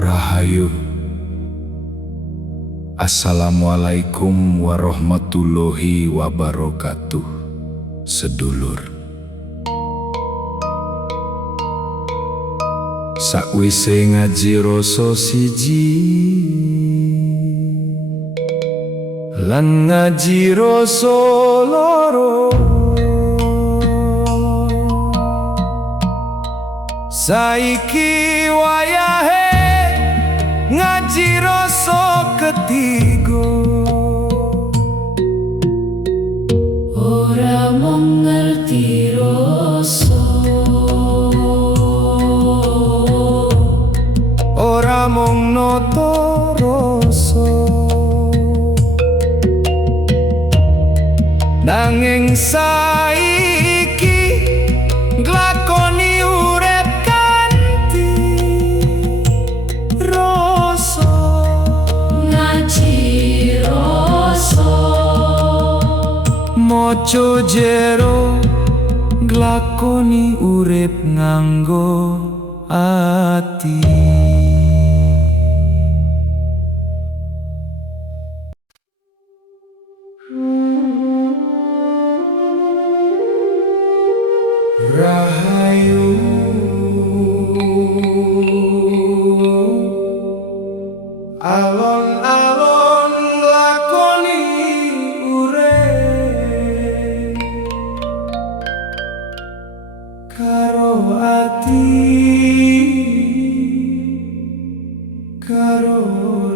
Rahayu. Assalamualaikum warahmatullahi wabarakatuh. Sedulur, sakwise ngaji rasa siji lan ngaji rasa loro, saiki wayahe ngaji rasa ketiga. Ora mung ngerti rasa, ora mung nata rasa, nanging saiki nglakoni urip kanthi rasa. ngaji rasa, Maca jero nglakoni urip nganggo ati. Rahayu, alon-alon lakoni urip karo ati, karo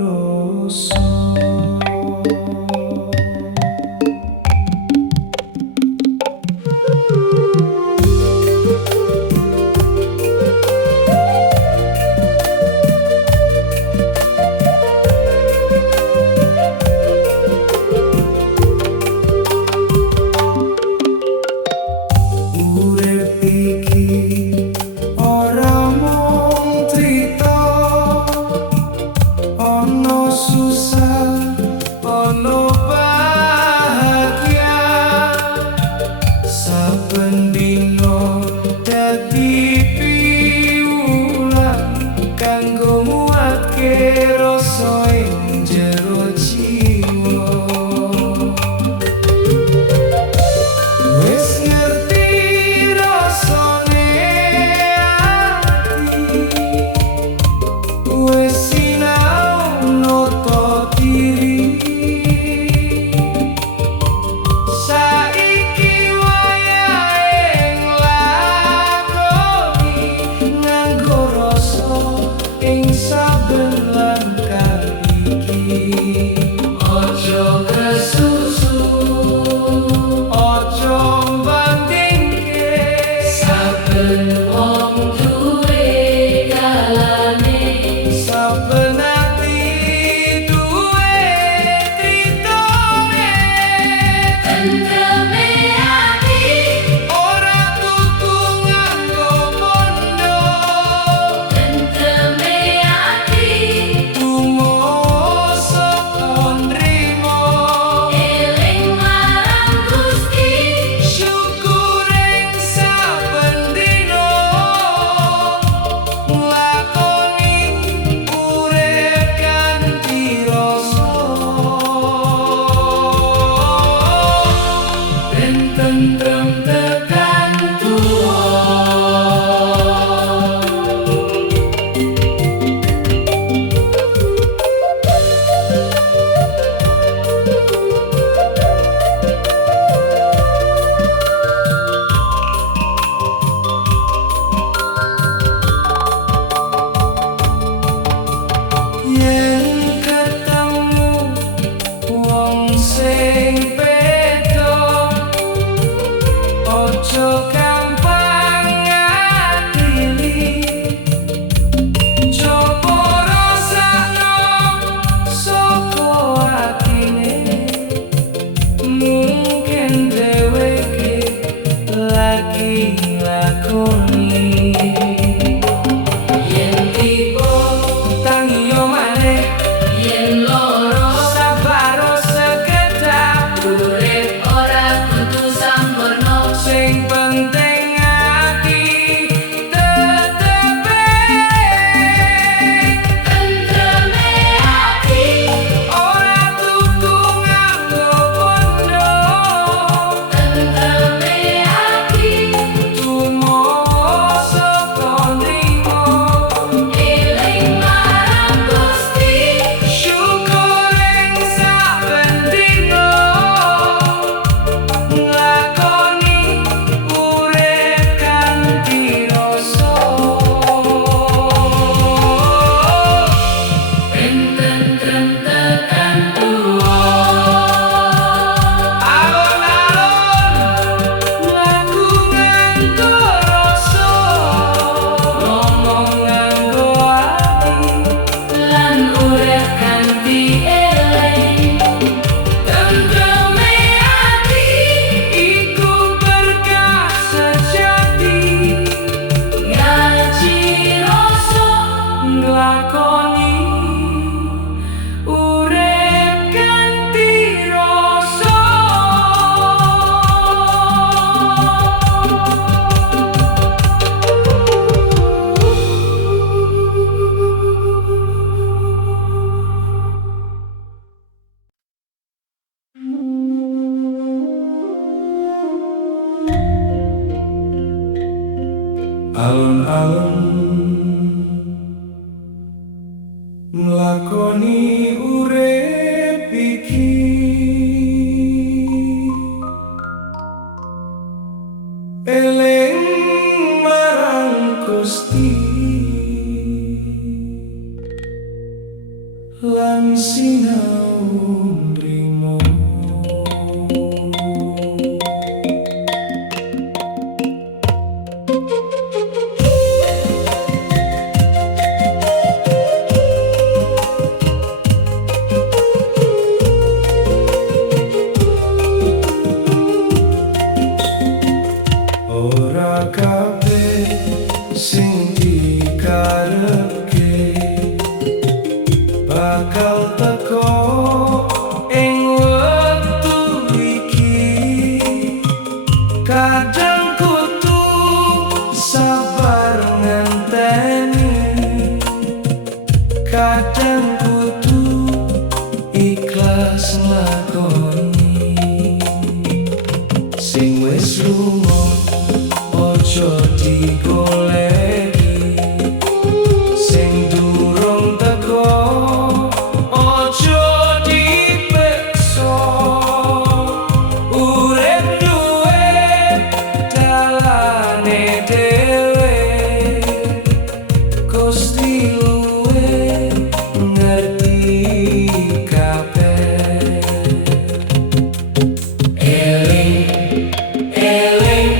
rasa. Urip iki ora mung crita, ono susah, ono bahagia. Saben dina dadi piwulan kanggo nguatke rasa ing jero jiwa. Wis ngerti rasane ati, wis sinau nata diri. Saiki wayahe nglakoni nganggo rasa ing saben langkah iki. ojo kesusu, Ojo mbandingke, saben wong duwe dalane, saben ati duwe tritone. tentreme ati, Ora tuku nganggo bondo, tentreme ati, tumo saka nrimo. eling marang Gusti, Syukur ing saben dina, nglakoni urip kanthi rasa. ben tentrem tekan tuwa. Yen ketemu wong sing beda, ojo gampang ngadili. Coba rasakno saka atine, mungkin dheweke lagi lakoni. Yen tiba tangi yo maneh, Yen loro sabar sekedap, urip ora kudu sampurna, sing penting ati tetep alun-alun nglakoni urip iki eling marang Gusti lan sinau nrimo. Ora kabeh sing dikarepke bakal teko ing wektu iki. Kadang kudu sabar ngenteni, kadang kudu ikhlas nglakoni sing wis lunga. Ojo digoleki sing durung teko, ojo dipeksa. Urip duwe dalane dhewe, Gusti luwih ngerti kabeh. Eling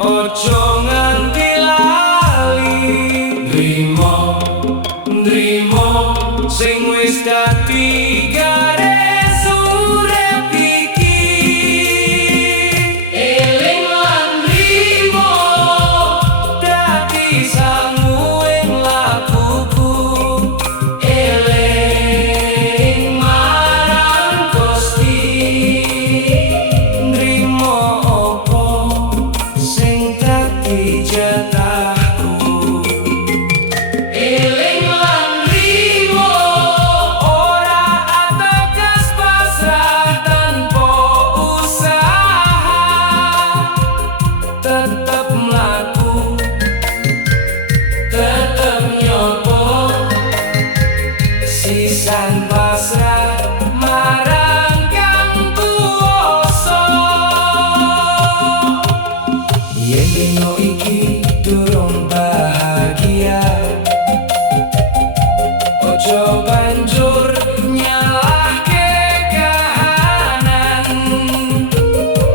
ojo nganti lali, nrimo sing wis dadi garis urip iki. Eling lan nrimo dadi sangu ing lakuku. Eling marang Gusti, nrimo apa sing dadi jatahku. Eling lan nrimo ora ateges pasrah tanpa usaha, tetep mlaku, tetep nyoba, sisan pasrah marang kang kuwasa. Yen dino iki durung bahagia, ojo banjur nyalahke kahanan.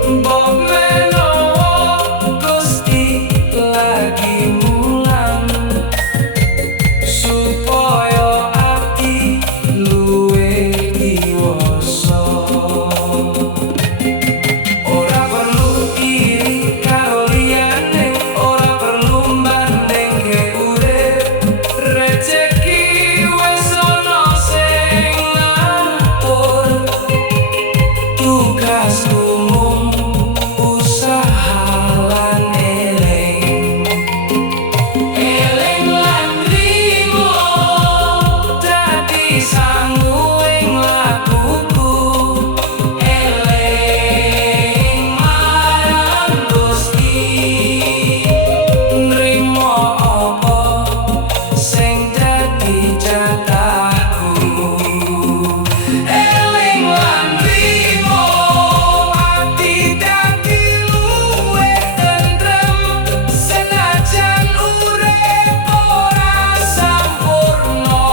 Mbok menawa Gusti lagi mulang, supaya ati luwih diwasa. Ora perlu iri karo liyane, ora perlu mbandingke urip. Rezeki wis ana sing ngatur, tugasku mung usaha lan eling. Eling lan nrimo dadi sangu ing lakuku. Eling marang Gusti, nrimo apa sing dadi jatahku. Eling lan nrimo ati dadi luwih tentrem, senajan urip ora sampurna.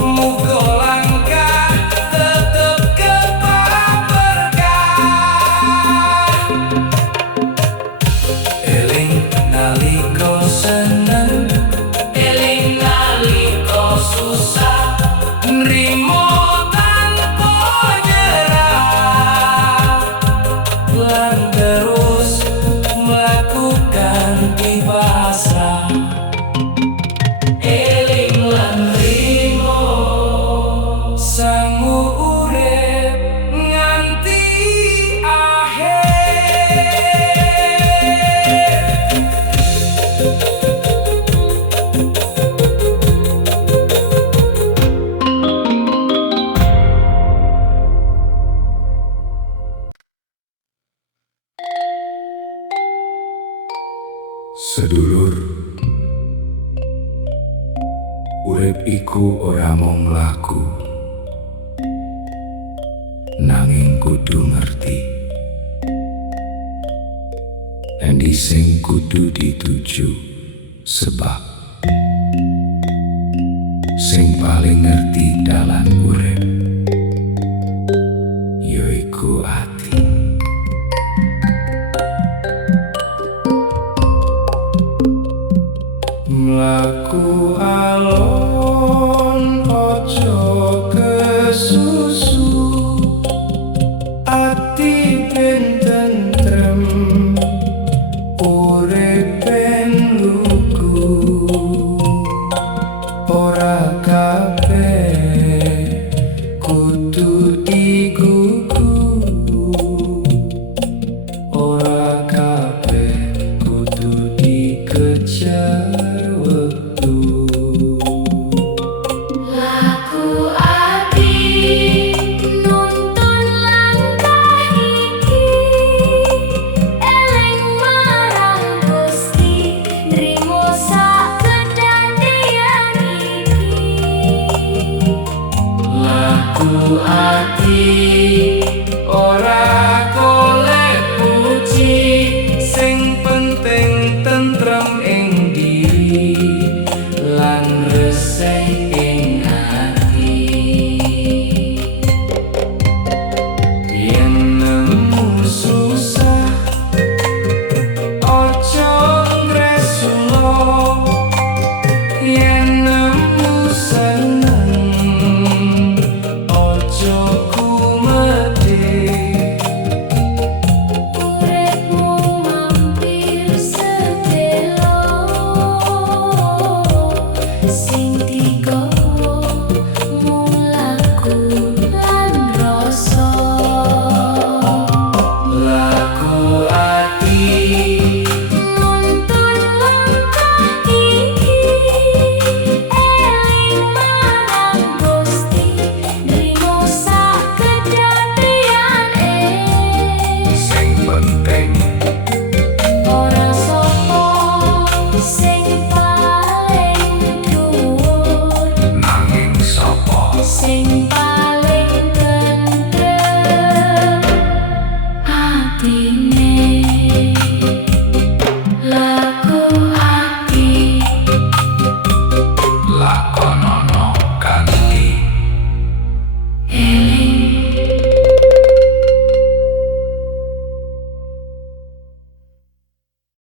Muga langkah tetep kepaberkah. Eling nalika seneng, eling nalika susah, nrimo tanpa nyerah, lan terus melakukan pasrah. Eling lan nrimo sangu urip nganti akhir. Sedulur, urip iku ora mung laku, nanging kudu ngerti endi sing kudu dituju, sebab sing paling ngerti dalan urip yaiku ati. Mlaku